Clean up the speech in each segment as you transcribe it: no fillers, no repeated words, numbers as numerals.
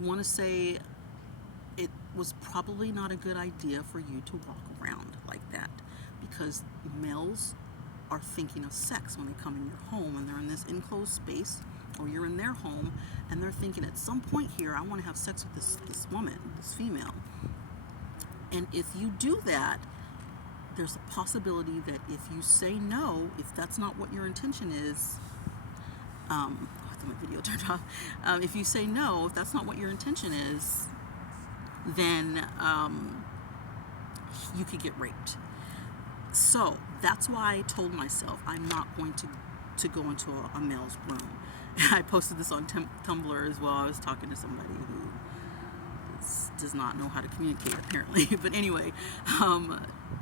want to say it was probably not a good idea for you to walk around like that, because males are thinking of sex when they come in your home and they're in this enclosed space, or you're in their home, and they're thinking at some point here, I want to have sex with this woman, this female. And if you do that, there's a possibility that if you say no, if that's not what your intention is, I think my video turned off. If you say no, if that's not what your intention is, then you could get raped. So that's why I told myself I'm not going to go into a male's room. I posted this on Tumblr as well. I was talking to somebody who does not know how to communicate apparently. But anyway,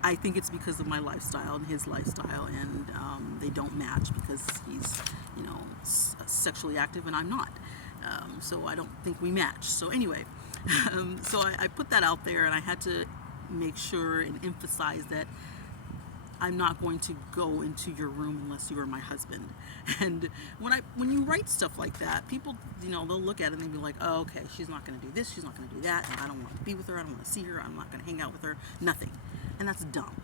I think it's because of my lifestyle and his lifestyle, and they don't match because he's, sexually active and I'm not. So I don't think we match. So anyway, so I put that out there, and I had to make sure and emphasize that I'm not going to go into your room unless you are my husband. And when you write stuff like that, people, they'll look at it and they'll be like, oh, okay, she's not going to do this, she's not going to do that, and I don't want to be with her, I don't want to see her, I'm not going to hang out with her, nothing. And that's dumb,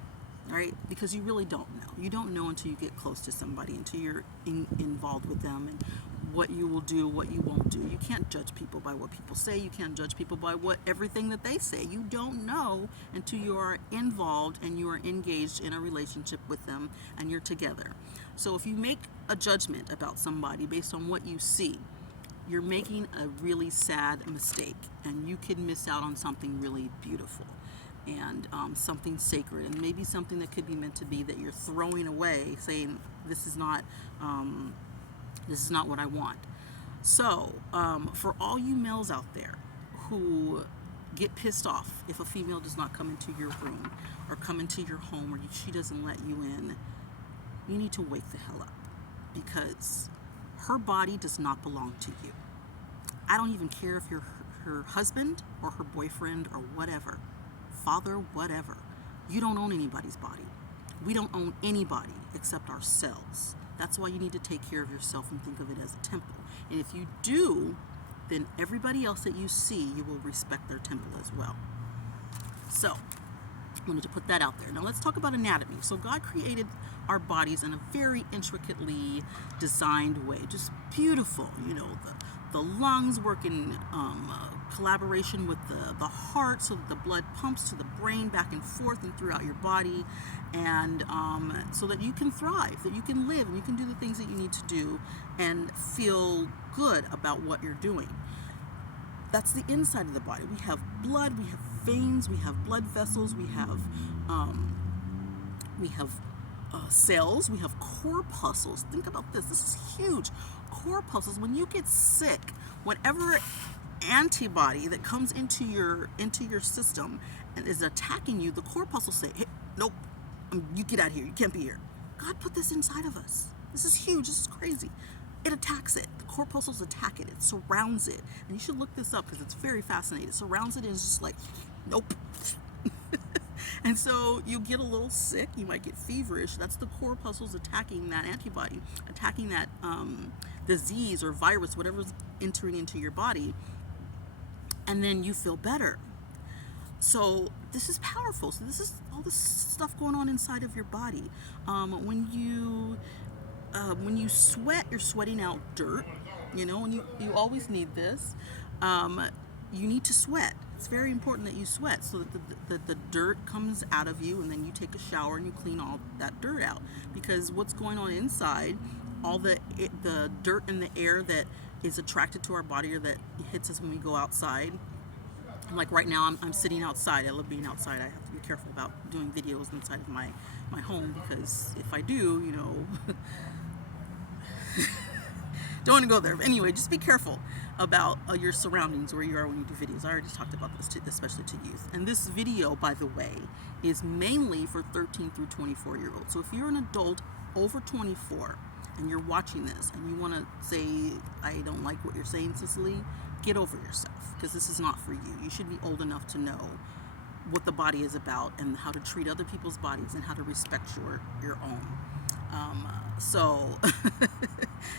right? Because you really don't know. You don't know until you get close to somebody, until you're involved with them, and what you will do, what you won't do. You can't judge people by what people say. You can't judge people by everything that they say. You don't know until you are involved and you are engaged in a relationship with them and you're together. So if you make a judgment about somebody based on what you see, you're making a really sad mistake, and you could miss out on something really beautiful and something sacred, and maybe something that could be meant to be that you're throwing away, saying this is not what I want. So, for all you males out there who get pissed off if a female does not come into your room or come into your home, or she doesn't let you in, you need to wake the hell up, because her body does not belong to you. I don't even care if you're her husband or her boyfriend or whatever, father, whatever. You don't own anybody's body. We don't own anybody except ourselves. That's why you need to take care of yourself and think of it as a temple. And if you do, then everybody else that you see, you will respect their temple as well. So, I wanted to put that out there. Now let's talk about anatomy. So God created our bodies in a very intricately designed way, just beautiful. The lungs work in collaboration with the heart, so that the blood pumps to the brain back and forth and throughout your body, and so that you can thrive, that you can live, and you can do the things that you need to do and feel good about what you're doing. That's the inside of the body. We have blood, we have veins, we have blood vessels, we have cells, we have corpuscles. Think about this. This is huge. Corpuscles. When you get sick, whatever antibody that comes into your system and is attacking you, the corpuscles say, hey, nope, you get out of here. You can't be here. God put this inside of us. This is huge. This is crazy. It attacks it. The corpuscles attack it. It surrounds it. And you should look this up because it's very fascinating. It surrounds it and it's just like, nope. And so you get a little sick. You might get feverish. That's the corpuscles attacking that antibody, attacking that disease or virus, whatever's entering into your body. And then you feel better. So this is powerful. So this is all this stuff going on inside of your body. When you sweat, you're sweating out dirt, and you always need this. You need to sweat. It's very important that you sweat so that the dirt comes out of you, and then you take a shower and you clean all that dirt out. Because what's going on inside, all the dirt and the air that is attracted to our body or that hits us when we go outside. Like right now, I'm sitting outside. I love being outside. I have to be careful about doing videos inside of my home, because if I do, don't want to go there. But anyway, just be careful about your surroundings, where you are when you do videos. I already talked about this, especially to youth. And this video, by the way, is mainly for 13 through 24-year-olds. So if you're an adult over 24 and you're watching this and you want to say, I don't like what you're saying, Cicely, get over yourself, because this is not for you. You should be old enough to know what the body is about and how to treat other people's bodies and how to respect your own. So,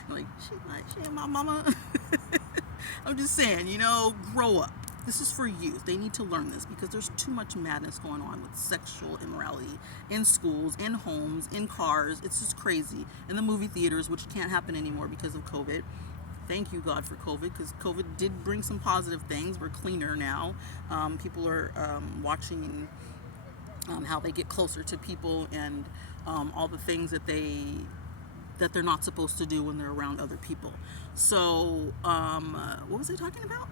like, she ain't my mama. I'm just saying, grow up. This is for youth. They need to learn this because there's too much madness going on with sexual immorality in schools, in homes, in cars. It's just crazy. In the movie theaters, which can't happen anymore because of COVID. Thank you, God, for COVID, because COVID did bring some positive things. We're cleaner now. People are watching how they get closer to people and all the things that they're not supposed to do when they're around other people. So, what was I talking about?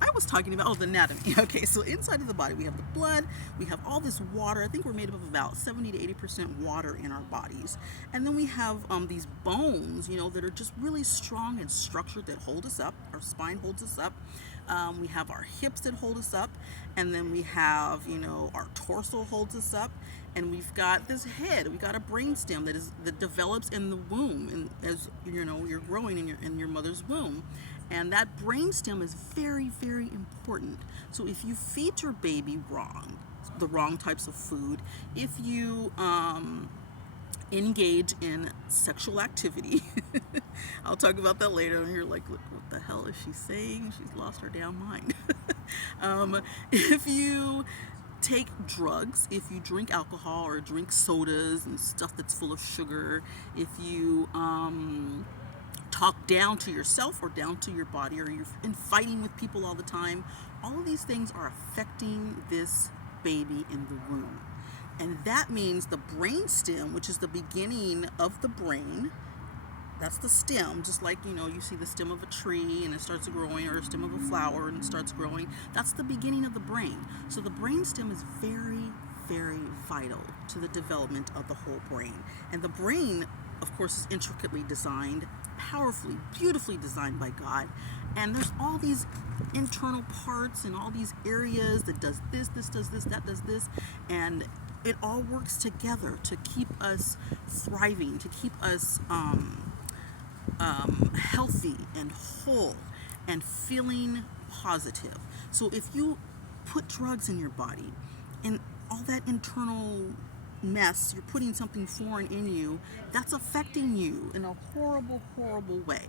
I was talking about, the anatomy. Okay, so inside of the body, we have the blood, we have all this water. I think we're made up of about 70 to 80% water in our bodies. And then we have these bones, that are just really strong and structured that hold us up. Our spine holds us up. We have our hips that hold us up. And then we have, our torso holds us up. And we've got this head. We've got a brainstem that develops in the womb, and as you're growing in your mother's womb. And that brainstem is very, very important. So if you feed your baby the wrong types of food, if you engage in sexual activity, I'll talk about that later, and you're like, what the hell is she saying? She's lost her damn mind. If you take drugs, if you drink alcohol or drink sodas and stuff that's full of sugar, if you talk down to yourself or down to your body, or you're fighting with people all the time, all of these things are affecting this baby in the womb. And that means the brain stem, which is the beginning of the brain, that's the stem, just like you see the stem of a tree and it starts growing, or a stem of a flower and it starts growing. That's the beginning of the brain. So the brain stem is very, very vital to the development of the whole brain. And the brain, of course, is intricately designed, powerfully, beautifully designed by God. And there's all these internal parts and all these areas that does this does this, that does this, and it all works together to keep us thriving, to keep us healthy and whole and feeling positive. So if you put drugs in your body and all that internal mess, you're putting something foreign in you, that's affecting you in a horrible, horrible way.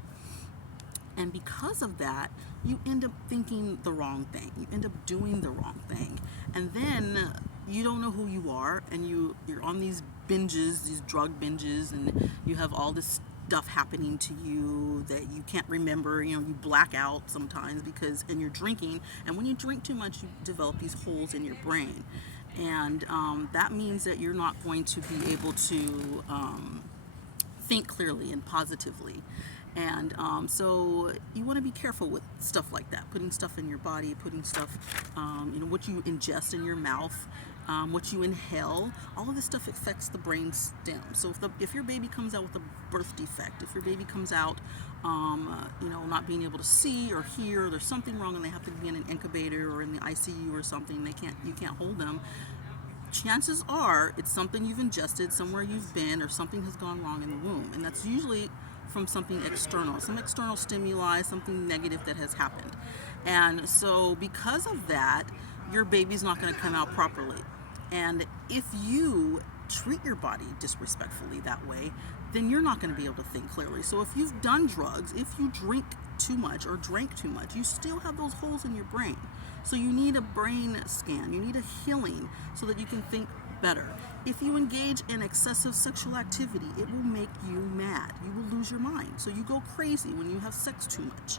And because of that, you end up thinking the wrong thing. You end up doing the wrong thing. And then you don't know who you are, and you're on these binges, these drug binges, and you have all this stuff happening to you that you can't remember. You black out sometimes and you're drinking. And when you drink too much, you develop these holes in your brain. And that means that you're not going to be able to think clearly and positively. And so you want to be careful with stuff like that, putting stuff in your body, putting stuff, what you ingest in your mouth, what you inhale. All of this stuff affects the brain stem. So if your baby comes out with a birth defect, if your baby comes out, not being able to see or hear, there's something wrong and they have to be in an incubator or in the ICU or something, you can't hold them. Chances are it's something you've ingested, somewhere you've been, or something has gone wrong in the womb. And that's usually from something external, some external stimuli, something negative that has happened. And so because of that, your baby's not going to come out properly. And if you treat your body disrespectfully that way, then you're not going to be able to think clearly. So if you've done drugs, if you drink too much or drank too much, you still have those holes in your brain. So you need a brain scan, you need a healing so that you can think better. If you engage in excessive sexual activity, it will make you mad. You will lose your mind. So you go crazy when you have sex too much.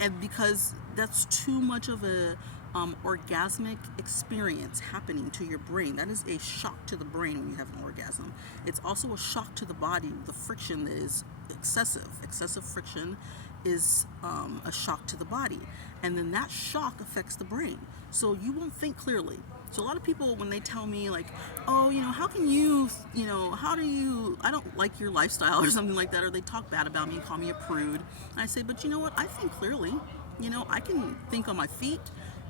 And because that's too much of a orgasmic experience happening to your brain. That is a shock to the brain when you have an orgasm. It's also a shock to the body. The friction that is excessive. Excessive friction is a shock to the body. And then that shock affects the brain. So you won't think clearly. So a lot of people, when they tell me like, oh, how can you, how do you, I don't like your lifestyle or something like that, or they talk bad about me and call me a prude. And I say, but you know what? I think clearly. I can think on my feet.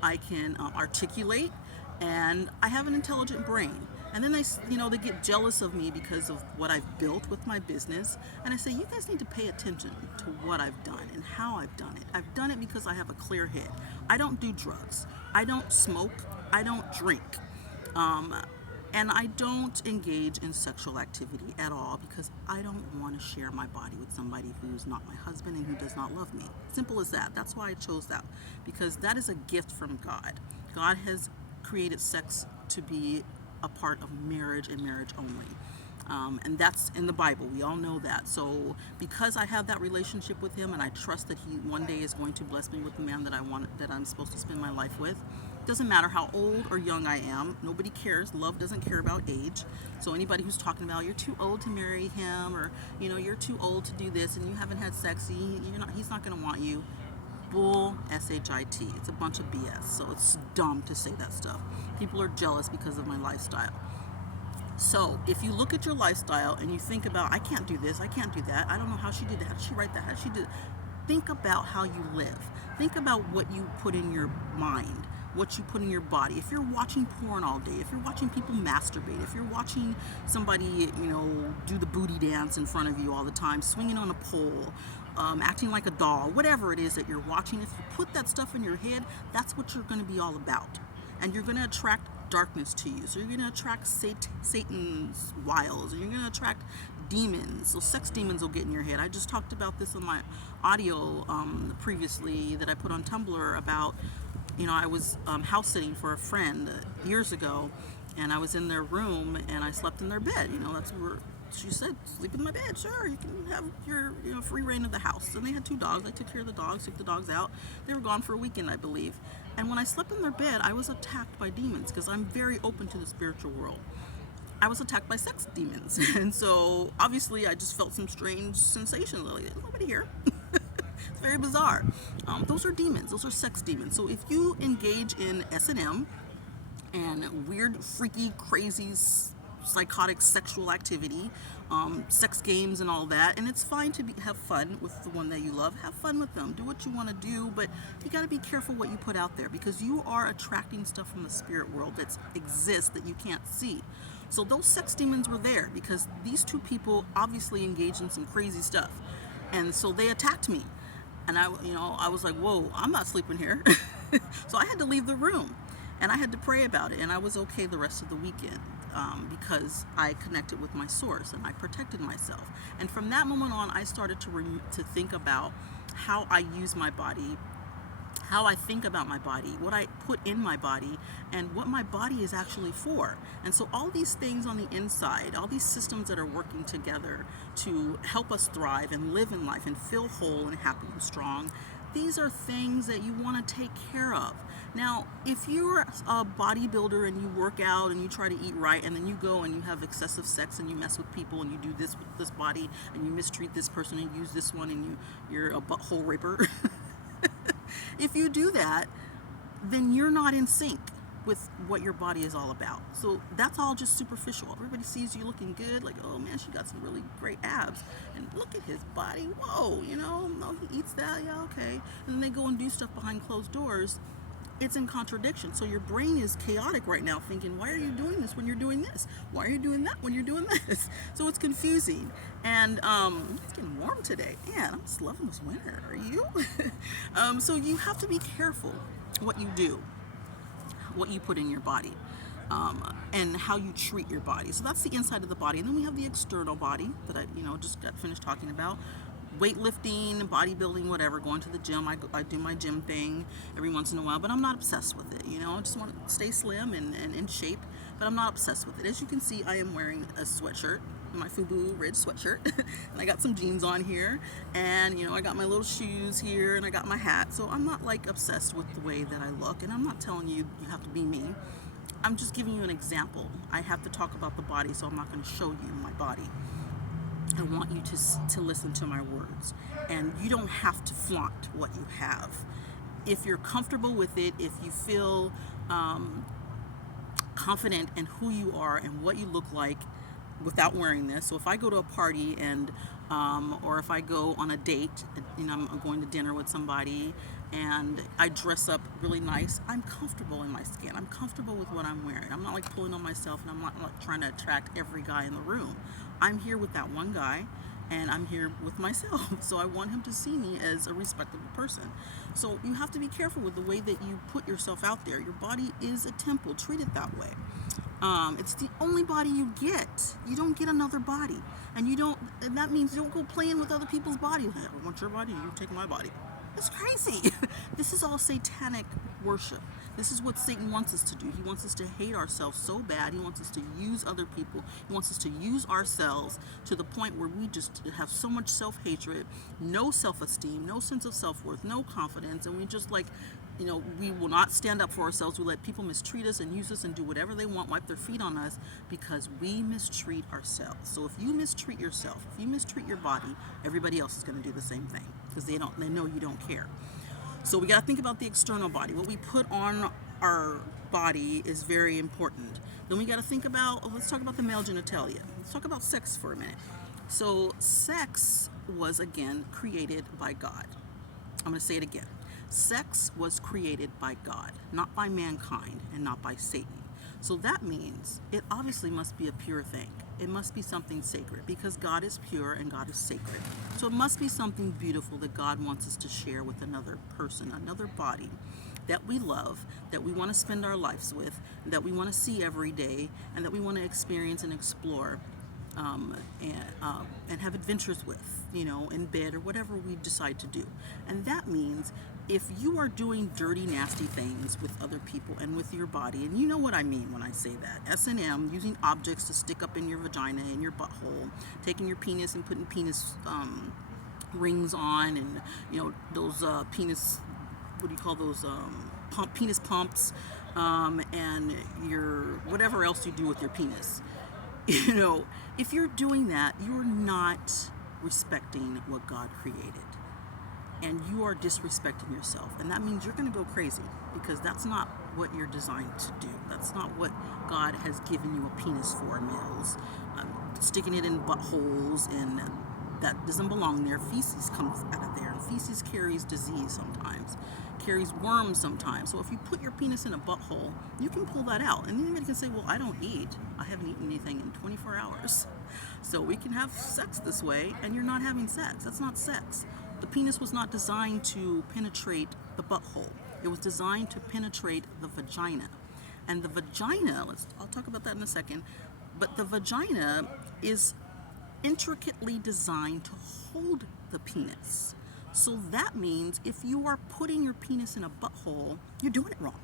I can articulate, and I have an intelligent brain. And then they get jealous of me because of what I've built with my business. And I say, you guys need to pay attention to what I've done and how I've done it. I've done it because I have a clear head. I don't do drugs. I don't smoke. I don't drink. And I don't engage in sexual activity at all because I don't want to share my body with somebody who's not my husband and who does not love me. Simple as that. That's why I chose that, because that is a gift from God. God has created sex to be a part of marriage and marriage only. And that's in the Bible. We all know that. So because I have that relationship with him and I trust that he one day is going to bless me with the man that I want, that I'm supposed to spend my life with, doesn't matter how old or young I am. Nobody cares. Love doesn't care about age. So anybody who's talking about you're too old to marry him, or you're too old to do this and you haven't had sex, he's not going to want you. Bull, S-H-I-T. It's a bunch of BS. So it's dumb to say that stuff. People are jealous because of my lifestyle. So if you look at your lifestyle and you think about, I can't do this, I can't do that, I don't know how she did that, how did she write that, how did she do it? Think about how you live. Think about what you put in your mind, what you put in your body. If you're watching porn all day, if you're watching people masturbate, if you're watching somebody, do the booty dance in front of you all the time, swinging on a pole, acting like a doll, whatever it is that you're watching, if you put that stuff in your head, that's what you're going to be all about. And you're going to attract darkness to you. So you're going to attract Satan's wiles, and you're going to attract demons. So sex demons will get in your head. I just talked about this in my audio previously that I put on Tumblr about, I was house sitting for a friend years ago, and I was in their room and I slept in their bed. That's where she said, sleep in my bed, sure, you can have your free reign of the house. And they had 2 dogs. I took care of the dogs, took the dogs out. They were gone for a weekend, I believe. And when I slept in their bed, I was attacked by demons because I'm very open to the spiritual world. I was attacked by sex demons. And so obviously I just felt some strange sensations. Like, there's nobody here. It's very bizarre. Those are demons. Those are sex demons. So if you engage in S&M and weird, freaky, crazy, psychotic sexual activity, sex games and all that, and it's fine to have fun with the one that you love. Have fun with them. Do what you want to do, but you got to be careful what you put out there, because you are attracting stuff from the spirit world that exists that you can't see. So those sex demons were there because these 2 people obviously engaged in some crazy stuff, and so they attacked me. And I was like, whoa, I'm not sleeping here. So I had to leave the room, and I had to pray about it, and I was okay the rest of the weekend. Because I connected with my source and I protected myself. And from that moment on, I started to think about how I use my body, how I think about my body, what I put in my body, and what my body is actually for. And so all these things on the inside, all these systems that are working together to help us thrive and live in life and feel whole and happy and strong, these are things that you want to take care of. Now, if you're a bodybuilder and you work out and you try to eat right, and then you go and you have excessive sex and you mess with people and you do this with this body and you mistreat this person and use this one and you're a butthole raper, if you do that, then you're not in sync with what your body is all about. So that's all just superficial. Everybody sees you looking good, like, oh man, she got some really great abs, and look at his body, whoa, no, he eats that, yeah, okay. And then they go and do stuff behind closed doors. It's in contradiction. So your brain is chaotic right now, thinking, why are you doing this when you're doing this? Why are you doing that when you're doing this? So it's confusing. And it's getting warm today. Man, I'm just loving this winter. Are you? So you have to be careful what you do, what you put in your body, and how you treat your body. So that's the inside of the body. And then we have the external body that I just got finished talking about. Weightlifting, bodybuilding, whatever, going to the gym. I do my gym thing every once in a while, but I'm not obsessed with it. I just want to stay slim and in shape, but I'm not obsessed with it. As you can see, I am wearing a sweatshirt, my FUBU red sweatshirt, and I got some jeans on here, and I got my little shoes here, and I got my hat. So I'm not like obsessed with the way that I look, and I'm not telling you have to be me. I'm just giving you an example. I have to talk about the body, so I'm not going to show you my body. I want you to listen to my words, and you don't have to flaunt what you have. If you're comfortable with it, if you feel confident in who you are and what you look like without wearing this. So if I go to a party and or if I go on a date, I'm going to dinner with somebody and I dress up really nice, I'm comfortable in my skin. I'm comfortable with what I'm wearing. I'm not like pulling on myself, and I'm not like trying to attract every guy in the room. I'm here with that one guy, and I'm here with myself. So I want him to see me as a respectable person. So you have to be careful with the way that you put yourself out there. Your body is a temple. Treat it that way. It's the only body you get. You don't get another body, and you don't. And that means you don't go playing with other people's bodies. Hey, I want your body. You take my body. It's crazy. This is all satanic worship. This is what Satan wants us to do. He wants us to hate ourselves so bad. He wants us to use other people. He wants us to use ourselves to the point where we just have so much self-hatred, no self-esteem, no sense of self-worth, no confidence, and we just like, we will not stand up for ourselves. We let people mistreat us and use us and do whatever they want, wipe their feet on us because we mistreat ourselves. So if you mistreat yourself, if you mistreat your body, everybody else is going to do the same thing because they know you don't care. So we got to think about the external body. What we put on our body is very important. Then we got to think about, let's talk about the male genitalia. Let's talk about sex for a minute. So sex was, again, created by God. I'm going to say it again. Sex was created by God, not by mankind and not by Satan. So that means it obviously must be a pure thing. It must be something sacred because God is pure and God is sacred. So it must be something beautiful that God wants us to share with another person, another body that we love, that we want to spend our lives with, that we want to see every day, and that we want to experience and explore and have adventures with, in bed or whatever we decide to do. And that means if you are doing dirty, nasty things with other people and with your body, and you know what I mean when I say that, S&M, using objects to stick up in your vagina, in your butthole, taking your penis and putting penis rings on, and those penis, what do you call those, penis pumps, and your whatever else you do with your penis. If you're doing that, you're not respecting what God created. And you are disrespecting yourself. And that means you're going to go crazy because that's not what you're designed to do. That's not what God has given you a penis for, males. Sticking it in buttholes, and that doesn't belong there. Feces comes out of there. And feces carries disease sometimes, carries worms sometimes. So if you put your penis in a butthole, you can pull that out. And anybody can say, well, I don't eat. I haven't eaten anything in 24 hours. So we can have sex this way, and you're not having sex. That's not sex. The penis was not designed to penetrate the butthole. It was designed to penetrate the vagina. And the vagina, I'll talk about that in a second, but the vagina is intricately designed to hold the penis. So that means if you are putting your penis in a butthole, you're doing it wrong.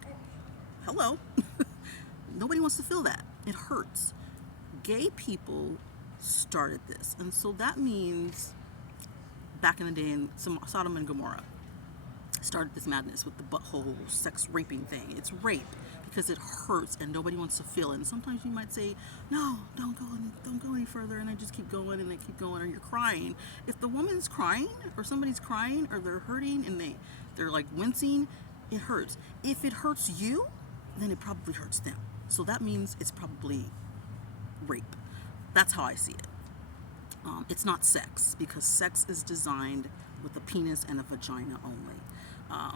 Hello. Nobody wants to feel that. It hurts. Gay people started this. And so that means back in the day in Sodom and Gomorrah started this madness with the butthole sex raping thing. It's rape because it hurts and nobody wants to feel it. And sometimes you might say, no, don't go any further, and I just keep going and they keep going, or you're crying. If the woman's crying or somebody's crying or they're hurting and they're like wincing, it hurts. If it hurts you, then it probably hurts them. So that means it's probably rape. That's how I see it. It's not sex, because sex is designed with a penis and a vagina only.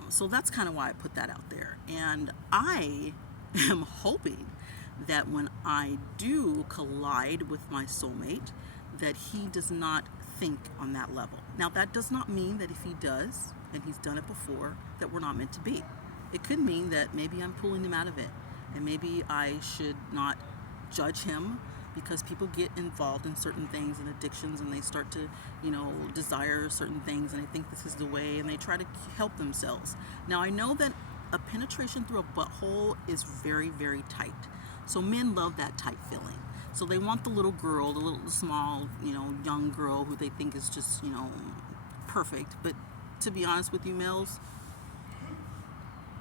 So that's kind of why I put that out there. And I am hoping that when I do collide with my soulmate, that he does not think on that level. Now, that does not mean that if he does, and he's done it before, that we're not meant to be. It could mean that maybe I'm pulling him out of it, and maybe I should not judge him, because people get involved in certain things and addictions, and they start to, desire certain things, and they think this is the way, and they try to help themselves. Now, I know that a penetration through a butthole is very, very tight. So men love that tight feeling. So they want the little girl, the little small, young girl who they think is just, perfect. But to be honest with you, males,